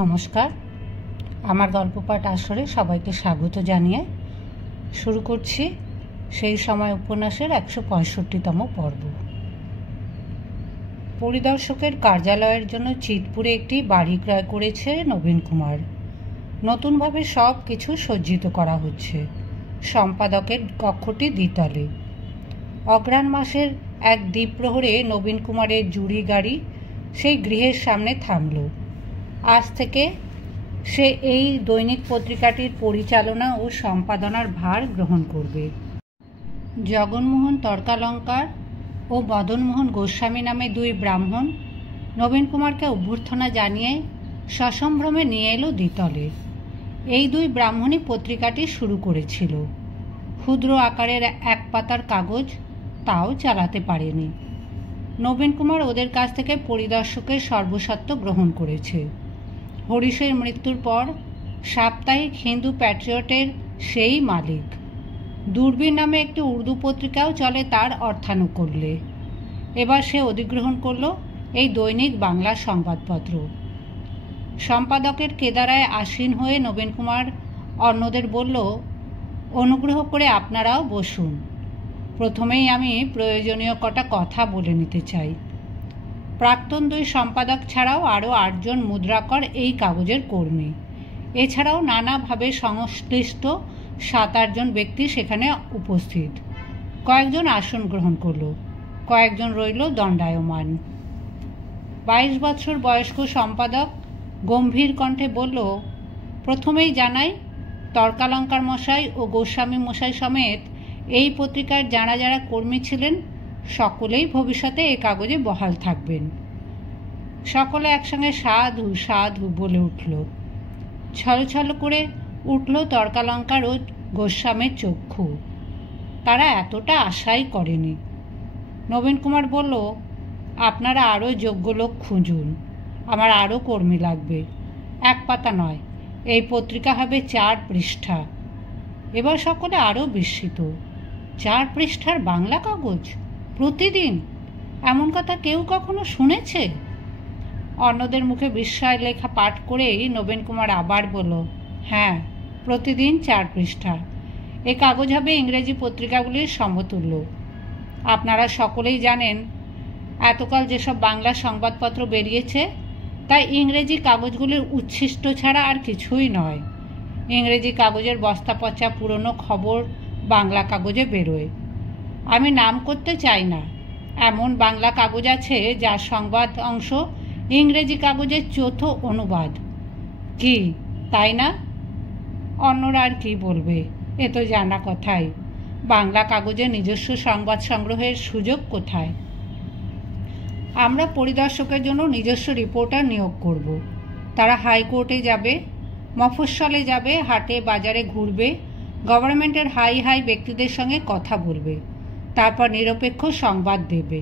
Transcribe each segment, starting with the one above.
নমস্কার, আমার গল্পপাঠ আসরে সবাইকে স্বাগত জানিয়ে শুরু করছি সেই সময় উপন্যাসের ১৬৫তম পর্ব। পরিদর্শকের কার্যালয়ের জন্য চিতপুরে একটি বাড়ি ক্রয় করেছে নবীন কুমার। নতুনভাবে সব কিছু সজ্জিত করা হচ্ছে। সম্পাদকের কক্ষটি দ্বিতলে। অগ্রহায়ণ মাসের এক দ্বিপ্রহরে নবীন কুমারের জুড়ি গাড়ি সেই গৃহের সামনে থামল। আজ থেকে সে এই দৈনিক পত্রিকাটির পরিচালনা ও সম্পাদনার ভার গ্রহণ করবে। জগনমোহন তর্কালঙ্কার ও মদনমোহন গোস্বামী নামে দুই ব্রাহ্মণ নবীন কুমারকে অভ্যর্থনা জানিয়ে সসম্ভ্রমে নিয়ে এলো দ্বিতলে। এই দুই ব্রাহ্মণই পত্রিকাটি শুরু করেছিল। ক্ষুদ্র আকারের এক পাতার কাগজ, তাও চালাতে পারেনি। নবীন কুমার ওদের কাছ থেকে পরিদর্শকের সর্বস্বত্ব গ্রহণ করেছে। হরিশের মৃত্যুর পর সাপ্তাহিক হিন্দু প্যাট্রিয়টের সেই মালিক। দূরবীন নামে একটি উর্দু পত্রিকাও চলে তার অর্থানুকূল্যে। এবার সে অধিগ্রহণ করল এই দৈনিক বাংলা সংবাদপত্র। সম্পাদকের কেদারায় আসীন হয়ে নবীন কুমার অন্যদের বলল, অনুগ্রহ করে আপনারাও বসুন। প্রথমেই আমি প্রয়োজনীয় কটা কথা বলে নিতে চাই। প্রাক্তন দুই সম্পাদক ছাড়াও আরও ৮ জন মুদ্রাকর এই কাগজের কর্মী। এছাড়াও নানাভাবে সংশ্লিষ্ট ৭-৮ জন ব্যক্তি সেখানে উপস্থিত। কয়েকজন আসন গ্রহণ করল, কয়েকজন রইল দণ্ডায়মান। ২২ বছর বয়স্ক সম্পাদক গম্ভীর কণ্ঠে বলল, প্রথমেই জানাই, তর্কালঙ্কার মশাই ও গোস্বামী মশাই সমেত এই পত্রিকার যারা যারা কর্মী ছিলেন সকলেই ভবিষ্যতে এ কাগজে বহাল থাকবেন। সকলে একসঙ্গে সাধু সাধু বলে উঠল। ছলছল করে উঠল তর্কালঙ্কার ও গোস্বামীর চক্ষু। তারা এতটা আশাই করেনি। নবীন কুমার বলল, আপনারা আরও যোগ্য লোক খুঁজুন, আমার আরও কর্মী লাগবে। এক পাতা নয়, এই পত্রিকা হবে ৪ পৃষ্ঠা। এবার সকলে আরও বিস্মিত। ৪ পৃষ্ঠার বাংলা কাগজ প্রতিদিন? এমন কথা কেউ কখনো শুনেছে? অন্যদের মুখে বিস্ময় লেখা পাঠ করেই নবীন কুমার আবার বলল, হ্যাঁ, প্রতিদিন ৪ পৃষ্ঠা। এ কাগজ হবে ইংরেজি পত্রিকাগুলির সমতুল্য। আপনারা সকলেই জানেন, এতকাল যেসব বাংলা সংবাদপত্র বেরিয়েছে তা ইংরেজি কাগজগুলির উচ্ছিষ্ট ছাড়া আর কিছুই নয়। ইংরেজি কাগজের বস্তা পচা পুরনো খবর বাংলা কাগজে বেরোয়। আমি নাম করতে চাই না, এমন বাংলা কাগজ আছে যার সংবাদ অংশ ইংরেজি কাগজের ৪র্থ অনুবাদ। কি তাই না? অন্যরা আর কি বলবে, এ তো জানা কথাই। বাংলা কাগজে নিজস্ব সংবাদ সংগ্রহের সুযোগ কোথায়? আমরা পরিদর্শকের জন্য নিজস্ব রিপোর্টার নিয়োগ করব। তারা হাইকোর্টে যাবে, মফস্বলে যাবে, হাটে বাজারে ঘুরবে, গভর্নমেন্টের হাই হাই ব্যক্তিদের সঙ্গে কথা বলবে, তারপর নিরপেক্ষ সংবাদ দেবে।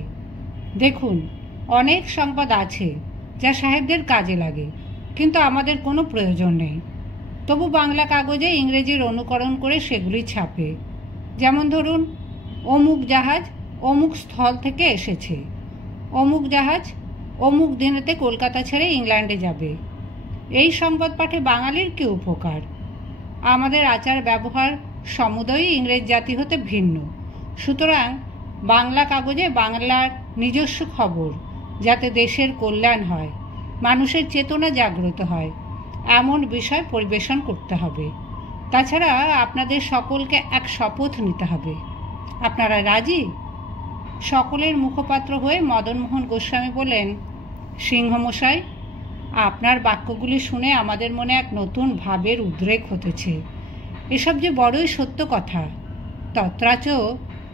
দেখুন, অনেক সংবাদ আছে যা সাহেবদের কাজে লাগে, কিন্তু আমাদের কোনো প্রয়োজন নেই। তবু বাংলা কাগজে ইংরেজির অনুকরণ করে সেগুলি ছাপে। যেমন ধরুন, অমুক জাহাজ অমুক স্থল থেকে এসেছে, অমুক জাহাজ অমুক দিনেতে কলকাতা ছেড়ে ইংল্যান্ডে যাবে। এই সংবাদ পাঠে বাঙালির কি উপকার? আমাদের আচার ব্যবহার সমুদয়ই ইংরেজ জাতি হতে ভিন্ন। সুতরাং বাংলা কাগজে বাংলার নিজস্ব খবর, যাতে দেশের কল্যাণ হয়, মানুষের চেতনা জাগ্রত হয়, এমন বিষয় পরিবেশন করতে হবে। তাছাড়া আপনাদের সকলকে এক শপথ নিতে হবে। আপনারা রাজি? সকলের মুখপাত্র হয়ে মদনমোহন গোস্বামী বললেন, সিংহমশাই, আপনার বাক্যগুলি শুনে আমাদের মনে এক নতুন ভাবের উদ্রেক হতেছে। এসব যে বড়ই সত্য কথা, তত্রাচ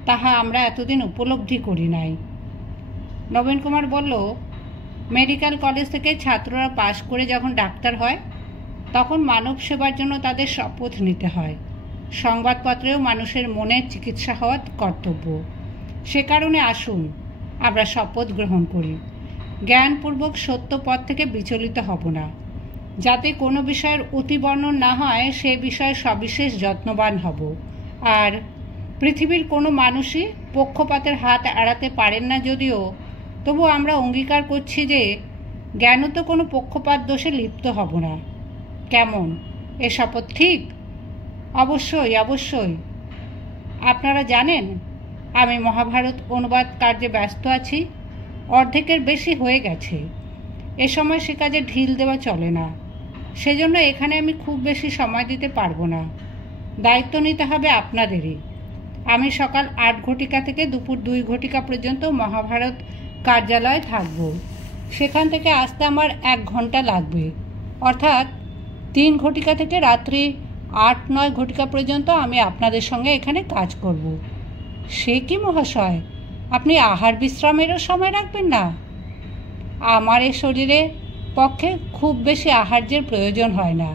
তাহা আমরা এতদিন উপলব্ধি করি নাই। নবীন কুমার বলল, মেডিকেল কলেজ থেকে ছাত্ররা পাশ করে যখন ডাক্তার হয় তখন মানব সেবার জন্য তাদের শপথ নিতে হয়। সংবাদপত্রেও মানুষের মনের চিকিৎসা হওয়া কর্তব্য। সে কারণে আসুন আমরা শপথ গ্রহণ করি। জ্ঞানপূর্বক সত্য পথ থেকে বিচলিত হব না। যাতে কোনো বিষয়ের অতিবর্ণন না হয় সে বিষয়ে সবিশেষ যত্নবান হব। আর পৃথিবীর কোনো মানুষই পক্ষপাতের হাত এড়াতে পারেন না যদিও, তবু আমরা অঙ্গীকার করছি যে জ্ঞানত কোনো পক্ষপাত দোষে লিপ্ত হব না। কেমন, এ শপথ ঠিক? অবশ্যই অবশ্যই। আপনারা জানেন আমি মহাভারত অনুবাদ কার্যে ব্যস্ত আছি, অর্ধেকের বেশি হয়ে গেছে। এ সময় সে কাজে ঢিল দেওয়া চলে না, সেজন্য এখানে আমি খুব বেশি সময় দিতে পারবো না। দায়িত্ব নিতে হবে আপনাদেরই। আমি সকাল 8 ঘটিকা থেকে দুপুর 2 ঘটিকা পর্যন্ত মহাভারত কার্যালয়ে থাকব। সেখান থেকে আসতে আমার 1 ঘন্টা লাগবে, অর্থাৎ 3 ঘটিকা থেকে রাত্রি 8-9 ঘটিকা পর্যন্ত আমি আপনাদের সঙ্গে এখানে কাজ করব। সে কি মহাশয়, আপনি আহার বিশ্রামেরও সময় রাখবেন না? আমার এ শরীরে পক্ষে খুব বেশি আহার্যের প্রয়োজন হয় না,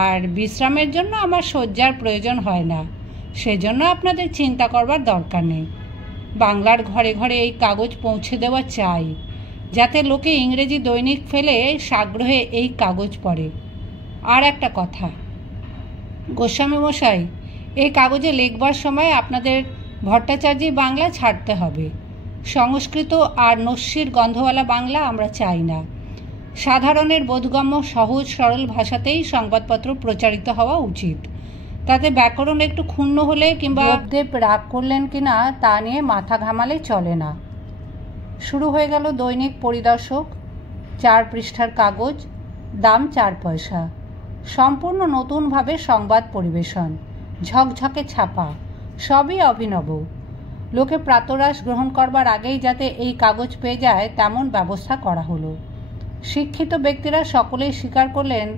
আর বিশ্রামের জন্য আমার শয্যার প্রয়োজন হয় না। সেজন্য আপনাদের চিন্তা করবার দরকার নেই। বাংলার ঘরে ঘরে এই কাগজ পৌঁছে দেওয়া চাই, যাতে লোকে ইংরেজি দৈনিক ফেলে সাগ্রহে এই কাগজ পড়ে। আর একটা কথা, গোস্বামী মশাই, এই কাগজে লিখবার সময় আপনাদের ভট্টাচার্যের বাংলা ছাড়তে হবে। সংস্কৃত আর নস্যির গন্ধওয়ালা বাংলা আমরা চাই না। সাধারণের বোধগম্য সহজ সরল ভাষাতেই সংবাদপত্র প্রচারিত হওয়া উচিত। তাতে ব্যাকরণ একটু ক্ষুণ্ণ হলে কিংবা দেব রাগ করলেন কিনা তা নিয়ে মাথা ঘামালে চলে না। শুরু হয়ে গেল দৈনিক পরিদর্শক, 4 পৃষ্ঠার কাগজ, দাম 4 পয়সা। সম্পূর্ণ নতুনভাবে সংবাদ পরিবেশন, ঝকঝকে ছাপা, সবই অভিনব। লোকে প্রাতরাশ গ্রহণ করবার আগেই যাতে এই কাগজ পেয়ে যায় তেমন ব্যবস্থা করা হলো। শিক্ষিত ব্যক্তিরা সকলেই স্বীকার করলেন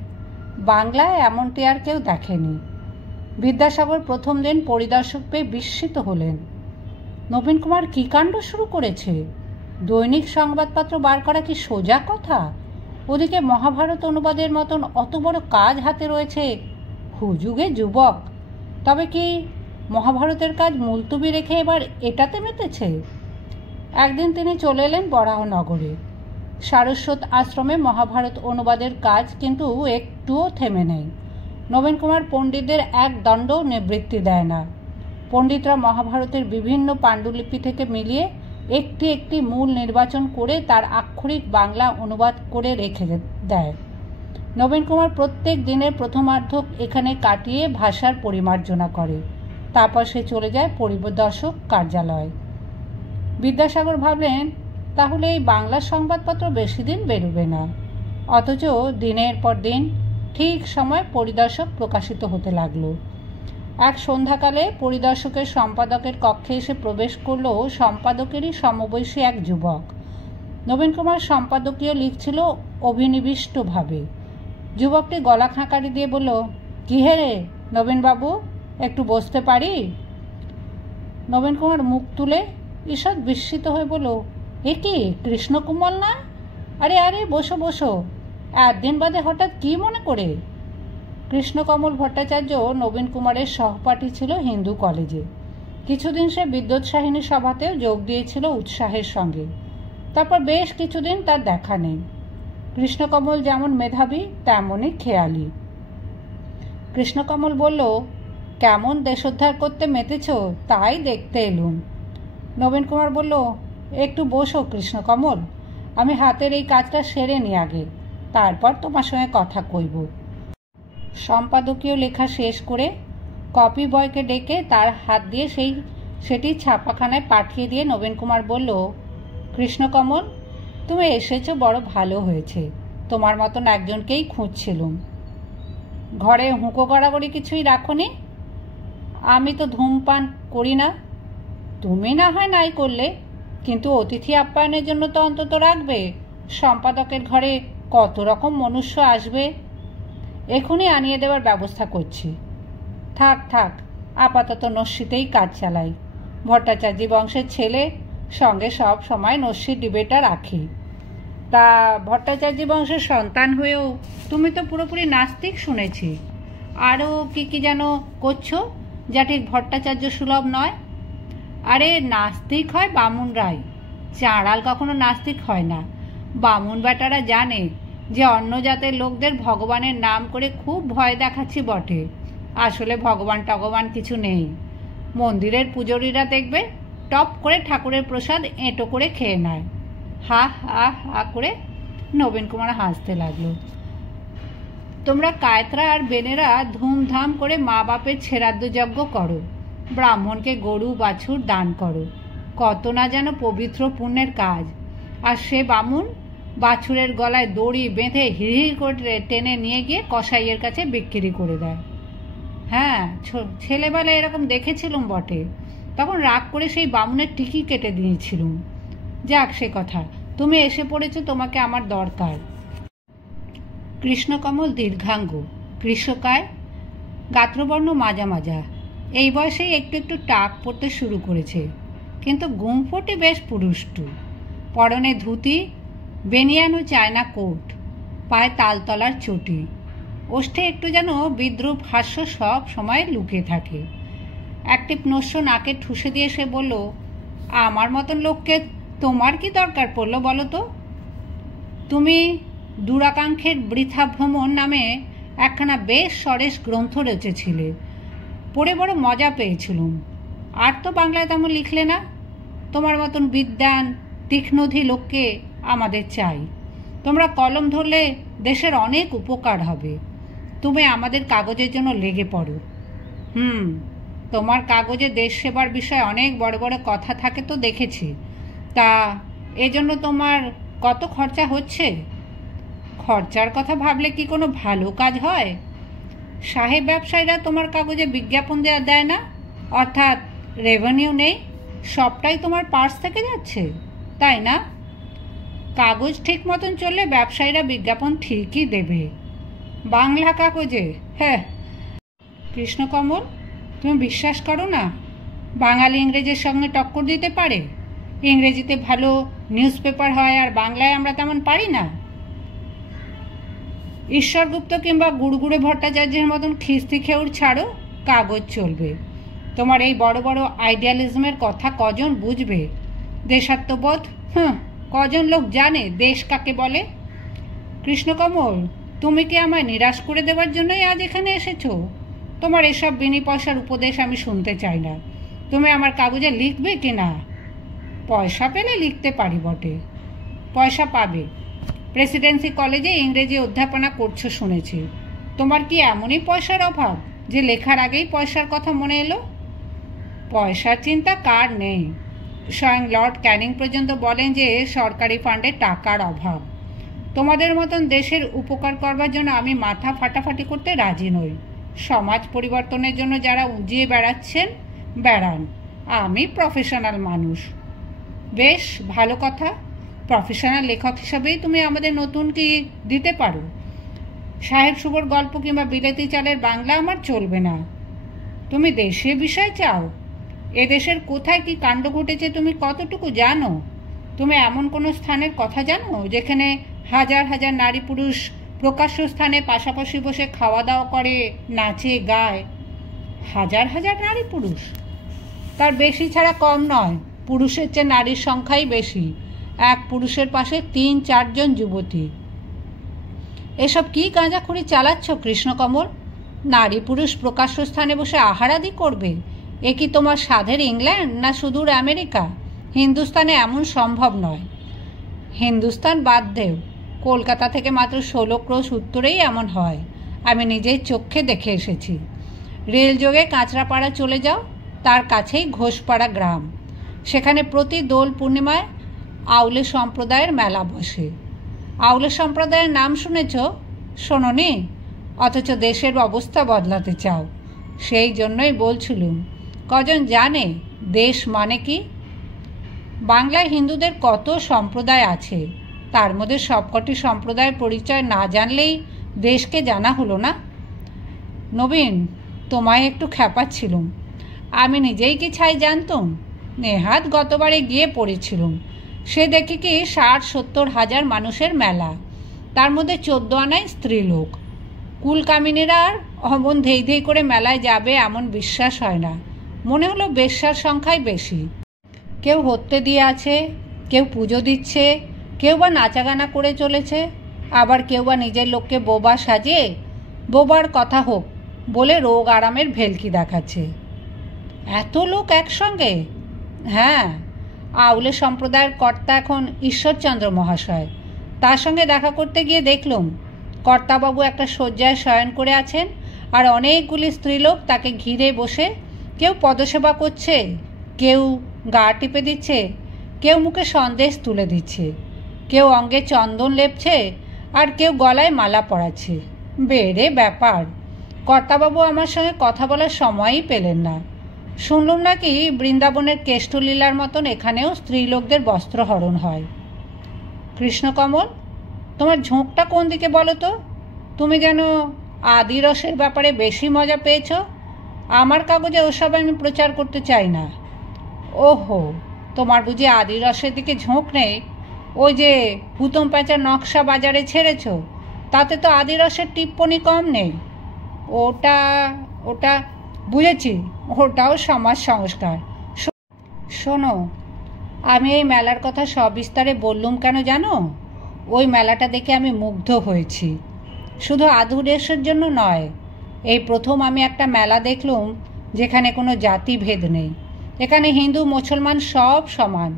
বাংলায় এমনটি আর কেউ দেখেনি। বিদ্যাসাগর প্রথম দিন পরিদর্শক পেয়ে বিস্মিত হলেন। নবীন কুমার কী কাণ্ড শুরু করেছে! দৈনিক সংবাদপত্র বার করা কি সোজা কথা? ওদিকে মহাভারত অনুবাদের মতন অত বড় কাজ হাতে রয়েছে। হুযুগে যুবক, তবে কি মহাভারতের কাজ মুলতুবি রেখে এবার এটাতে মেতেছে? একদিন তিনি চলে এলেন বরাহনগরে। সারস্বত আশ্রমে মহাভারত অনুবাদের কাজ কিন্তু একটুও থেমে নেই। নবীন কুমার পণ্ডিতদের এক দণ্ডও নিবৃত্তি দেয় না। পণ্ডিতরা মহাভারতের বিভিন্ন পাণ্ডুলিপি থেকে মিলিয়ে একটি একটি মূল নির্বাচন করে তার আক্ষরিক বাংলা অনুবাদ করে রেখে দেয়। নবীন কুমার প্রত্যেক দিনের প্রথমার্ধ এখানে কাটিয়ে ভাষার পরিমার্জনা করে। তারপর সে চলে যায় পরিদর্শক কার্যালয়। বিদ্যাসাগর ভাবলেন তাহলে এই বাংলা সংবাদপত্র বেশি দিন বেরোবে না। অথচ দিনের পর দিন ঠিক সময় পরিদর্শক প্রকাশিত হতে লাগলো। এক সন্ধ্যাকালে পরিদর্শকের সম্পাদকের কক্ষে এসে প্রবেশ করল সম্পাদকেরই সমবয়সী এক যুবক। নবীন কুমার সম্পাদকীয় লিখছিল অভিনিবিষ্টভাবে। যুবকটি গলা খাঁকারি দিয়ে বলল, কী হে রে নবীনবাবু, একটু বসতে পারি? নবীন কুমার মুখ তুলে ঈষৎ বিস্মিত হয়ে বলল, এ কি কৃষ্ণকুমল না? আরে আরে, বসো বসো। একদিন বাদে হঠাৎ কি মনে করে? কৃষ্ণকমল ভট্টাচার্য নবীন কুমারের সহপাঠী ছিল হিন্দু কলেজে। কিছুদিন সে বিদ্যোৎসাহিনী সভাতেও যোগ দিয়েছিল উৎসাহের সঙ্গে। তারপর বেশ কিছুদিন তার দেখা নেই। কৃষ্ণকমল যেমন মেধাবী তেমনই খেয়ালি। কৃষ্ণকমল বলল, কেমন দেশোদ্ধার করতে মেতেছ তাই দেখতে এলুম। নবীন কুমার বলল, একটু বসো কৃষ্ণকমল, আমি হাতের এই কাজটা সেরে নি আগে, তারপর তোমার সঙ্গে কথা কইব। সম্পাদকীয় লেখা শেষ করে কপি বয়কে ডেকে তার হাত দিয়ে সেটি ছাপাখানায় পাঠিয়ে দিয়ে নবীন কুমার বলল, কৃষ্ণকমল, তুমি এসেছো বড় ভালো হয়েছে। তোমার মতন একজনকেই খুঁজছিলুম। ঘরে হুঁকো গড়াগড়ি কিছুই রাখোনি? আমি তো ধূমপান করি না। তুমি না হয় নাই করলে, কিন্তু অতিথি আপ্যায়নের জন্য তো অন্তত রাখবে। সম্পাদকের ঘরে কত রকম মনুষ্য আসবে। এখনই আনিয়ে দেওয়ার ব্যবস্থা করছি। থাক থাক, আপাতত নস্যিতেই কাজ চালাই। ভট্টাচার্য বংশের ছেলে, সঙ্গে সব সময় নস্যির ডিবেটা রাখি। তা ভট্টাচার্য বংশের সন্তান হয়েও তুমি তো পুরোপুরি নাস্তিক শুনেছি। আরও কি কি যেন করছো যা ঠিক ভট্টাচার্য সুলভ নয়। আরে নাস্তিক হয় বামুনরাই, চাঁড়াল কখনো নাস্তিক হয় না। বামুন বেটারা জানে যে অন্য জাতের লোকদের ভগবানের নাম করে খুব ভয় দেখাচ্ছি বটে, আসলে ভগবান টগবান কিছু নেই। মন্দিরের পূজরীরা দেখবে টপ করে ঠাকুরের প্রসাদ এঁটো করে খেয়ে নেয়, হা হা হা করে, নবীন কুমার হাসতে লাগলো। তোমরা কায়তরা আর বেনেরা ধুমধাম করে মা বাপের ছেড়াদ্দ যজ্ঞ করো, ব্রাহ্মণকে গরু বাছুর দান করো, কত না যেন পবিত্র পুণ্যের কাজ। আর সে বামুন বাছুরের গলায় দড়ি বেঁধে হিড়হিড় করে টেনে নিয়ে গিয়ে কসাইয়ের কাছে বিক্রি করে দেয়। হ্যাঁ, ছেলেবেলায় এরকম দেখেছিলুম বটে। তখন রাগ করে সেই বামুনের টিকি কেটে দিয়েছিলুম। যাক সে কথা, তুমি এসে পড়েছো, তোমাকে আমার দরকার। কৃষ্ণকমল দীর্ঘাঙ্গ, কৃষকায়, গাত্রবর্ণ মাজা মাজা, এই বয়সেই একটু একটু টাক পড়তে শুরু করেছে, কিন্তু গুমফটি বেশ পুরুষ্টু। পরনে ধুতি, বেনিয়ান ও চায়না কোট, পায়ে তালতলার চটি, ওষ্ঠে একটু যেন বিদ্রুপ হাস্য সব সময় লুকিয়ে থাকে। একটি নস্য নাকে ঠুসে দিয়ে সে বলল, আমার মতন লোককে তোমার কি দরকার পড়লো বলো তো? তুমি দূরাকাঙ্ক্ষের বৃথা ভ্রমণ নামে একখানা বেশ সরেস গ্রন্থ রচেছিলে, পড়ে বড় মজা পেয়েছিলুম। আর তো বাংলায় তেমন লিখলে না। তোমার মতন বিদ্বান তীক্ষ্ণধী লোককে আমাদের চাই। তোমরা কলম ধরলে দেশের অনেক উপকার হবে। তুমি আমাদের কাগজের জন্য লেগে পড়ো। তোমার কাগজে দেশ সেবার বিষয়ে অনেক বড় বড় কথা থাকে তো দেখেছি। তা এজন্য তোমার কত খরচা হচ্ছে? খরচার কথা ভাবলে কি কোনো ভালো কাজ হয়? সাহেব ব্যবসায়ীরা তোমার কাগজে বিজ্ঞাপন দেয় না, অর্থাৎ রেভিনিউ নেই, সবটাই তোমার পার্স থেকে যাচ্ছে, তাই না? কাগজ ঠিক মতন চললে ব্যবসায়ীরা বিজ্ঞাপন ঠিকই দেবে। বাংলা কাগজে? হ্যাঁ। কৃষ্ণকমল, তুমি বিশ্বাস করো না বাঙালি ইংরেজির সঙ্গে টক্কর দিতে পারে? ইংরেজিতে ভালো নিউজ পেপার হয়, আর বাংলায় আমরা তেমন পারি না। ঈশ্বরগুপ্ত কিংবা গুড়গুড়ে ভট্টাচার্যের মতন খিস্তি খেউর ছাড়ো, কাগজ চলবে। তোমার এই বড় বড় আইডিয়ালিজমের কথা কজন বুঝবে? দেশাত্মবোধ, কজন লোক জানে দেশ কাকে বলে? কৃষ্ণকমল, তুমি কি আমায় নিরাশ করে দেওয়ার জন্যই আজ এখানে এসেছো? তোমার এসব বিনি পয়সার উপদেশ আমি শুনতে চাই না। তুমি আমার কাগজে লিখবে কি না? পয়সা পেলে লিখতে পারি বটে। পয়সা পাবে। প্রেসিডেন্সি কলেজে ইংরেজি অধ্যাপনা করছো শুনেছি। তোমার কি এমনই পয়সার অভাব যে লেখার আগেই পয়সার কথা মনে এলো? পয়সার চিন্তা কার নেই? স্বয়ং লর্ড ক্যানিং পর্যন্ত বলেন যে সরকারি ফান্ডে টাকার অভাব। তোমাদের মতন দেশের উপকার করবার জন্য আমি মাথা ফাটাফাটি করতে রাজি নই। সমাজ পরিবর্তনের জন্য যারা উজিয়ে বেড়াচ্ছেন বেড়ান, আমি প্রফেশনাল মানুষ। বেশ ভালো কথা। প্রফেশনাল লেখক হিসাবেই তুমি আমাদের নতুন কি দিতে পারো? সাহেব শুভর গল্প কিংবা বিলেতি চালের বাংলা আমার চলবে না। তুমি দেশের বিষয় চাও? এদেশের কোথায় কি কাণ্ড ঘটেছে তুমি কতটুকু জানো? তুমি এমন কোনো স্থানের কথা জানো যেখানে হাজার হাজার নারী পুরুষ প্রকাশ্য স্থানে পাশাপাশি বসে খাওয়া দাওয়া করে, নাচে গায়? হাজার হাজার নারী পুরুষ? তার বেশি ছাড়া কম নয়। পুরুষের চেয়ে নারীর সংখ্যাই বেশি। এক পুরুষের পাশে ৩-৪ জন যুবতী। এসব কি গাঁজাখুরি চালাচ্ছ কৃষ্ণকমল? নারী পুরুষ প্রকাশ্য স্থানে বসে আহারাদি করবে? এ কি তোমার সাধের ইংল্যান্ড না সুদূর আমেরিকা? হিন্দুস্তানে এমন সম্ভব নয়। হিন্দুস্তান বাদ দেও, কলকাতা থেকে মাত্র ১৬ ক্রোশ উত্তরেই এমন হয়। আমি নিজেই চোখে দেখে এসেছি। রেলযোগে কাঁচরাপাড়া চলে যাও, তার কাছেই ঘোষপাড়া গ্রাম। সেখানে প্রতি দোল পূর্ণিমায় আউলে সম্প্রদায়ের মেলা বসে। আউলে সম্প্রদায়ের নাম শুনেছ? শোনোনি? অথচ দেশের অবস্থা বদলাতে চাও। সেই জন্যই বলছিলুম, কজন জানে দেশ মানে কি? বাংলায় হিন্দুদের কত সম্প্রদায় আছে, তার মধ্যে সবকটি সম্প্রদায়ের পরিচয় না জানলেই দেশকে জানা হলো না। নবীন, তোমায় একটু খ্যাপাচ্ছিলুম। আমি নিজেই কি ছাই জানতুম? নেহাত গতবারে গিয়ে পড়েছিলুম। সে দেখি কি ৬০-৭০ হাজার মানুষের মেলা, তার মধ্যে ১৪ আনায় স্ত্রীলোক। কুলকামিনীরা আর অমন ধেই ধেই করে মেলায় যাবে এমন বিশ্বাস হয় না। মনে হলো বেশ্যার সংখ্যাই বেশি। কেউ হত্যে দিয়ে আছে, কেউ পুজো দিচ্ছে, কেউ বা নাচাগানা করে চলেছে, আবার কেউ বা নিজের লোককে বোবা সাজিয়ে বোবার কথা হোক বলে রোগ আরামের ভেলকি দেখাচ্ছে। এত লোক একসঙ্গে? হ্যাঁ, আউলে সম্প্রদায়ের কর্তা এখন ঈশ্বরচন্দ্র মহাশয়। তার সঙ্গে দেখা করতে গিয়ে দেখলুম কর্তাবাবু একটা শয্যায় শয়ন করে আছেন, আর অনেকগুলি স্ত্রীলোক তাকে ঘিরে বসে কেউ পদসেবা করছে, কেউ গা টিপে দিচ্ছে, কেউ মুখে সন্দেশ তুলে দিচ্ছে, কেউ অঙ্গে চন্দন লেপছে, আর কেউ গলায় মালা পরাচ্ছে। বেড়ে ব্যাপার। কর্তাবাবু আমার সঙ্গে কথা বলার সময়ই পেলেন না। শুনলুম নাকি বৃন্দাবনের কেষ্টলীলার মতন এখানেও স্ত্রীলোকদের বস্ত্রহরণ হয়। কৃষ্ণকমল, তোমার ঝোঁকটা কোন দিকে বলো তো? তুমি যেন আদিরসের ব্যাপারে বেশি মজা পেয়েছ। আমার কাগজে ওসব আমি প্রচার করতে চাই না। ওহো, তোমার বুঝি আদিরসের দিকে ঝোঁক নেই? ওই যে হুতম প্যাঁচার নকশা বাজারে ছেড়েছ, তাতে তো আদিরসের টিপ্পনি কম নেই। ওটা ওটা বুঝেছি, ওটাও সমাজ সংস্কার। শোনো, আমি এই মেলার কথা সবিস্তারে বললুম কেন জানো? ওই মেলাটা দেখে আমি মুগ্ধ হয়েছি। শুধু আদিরসের জন্য নয়, এই প্রথম আমি একটা মেলা দেখলুম যেখানে কোনো জাতিভেদ নেই। এখানে হিন্দু মুসলমান সব সমান।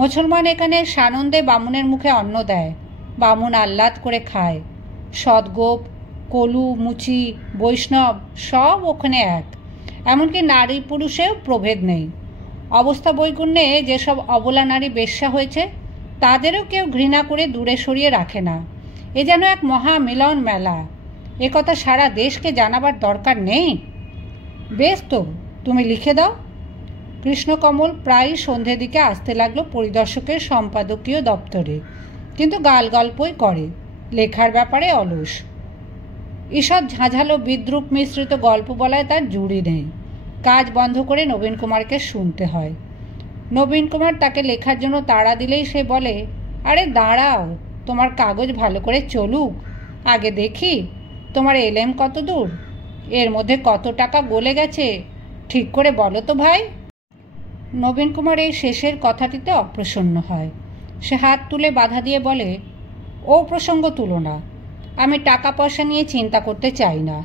মুসলমান এখানে সানন্দে বামুনের মুখে অন্ন দেয়, বামুন আহ্লাদ করে খায়। সদগোপ, কলু, মুচি, বৈষ্ণব সব ওখানে এক। এমনকি নারী পুরুষেও প্রভেদ নেই। অবস্থা বৈগুণ্যে যেসব অবলা নারী বেশ্যা হয়েছে তাদেরও কেউ ঘৃণা করে দূরে সরিয়ে রাখে না। এ যেন এক মহা মিলন মেলা। এ কথা সারা দেশকে জানাবার দরকার নেই? বেশ তো, তুমি লিখে দাও। কৃষ্ণকমল প্রায় সন্ধ্যের দিকে আসতে লাগলো পরিদর্শকের সম্পাদকীয় দপ্তরে, কিন্তু গালগল্পই করে, লেখার ব্যাপারে অলস। ঈষৎ ঝাঁঝালো বিদ্রুপ মিশ্রিত গল্প বলায় তার জুড়ি নেই। কাজ বন্ধ করে নবীন কুমারকে শুনতে হয়। নবীন কুমার তাকে লেখার জন্য তাড়া দিলেই সে বলে, আরে দাঁড়াও, তোমার কাগজ ভালো করে চলুক, আগে দেখি তোমার এলএম কত দূর, এর মধ্যে কত টাকা গলে গেছে ঠিক করে বলো তো ভাই। নবীন কুমার এই শেষের কথাটিতে অপ্রসন্ন হয়। সে হাত তুলে বাধা দিয়ে বলে, ও প্রসঙ্গ তুলো না, আমি টাকা পয়সা নিয়ে চিন্তা করতে চাই না।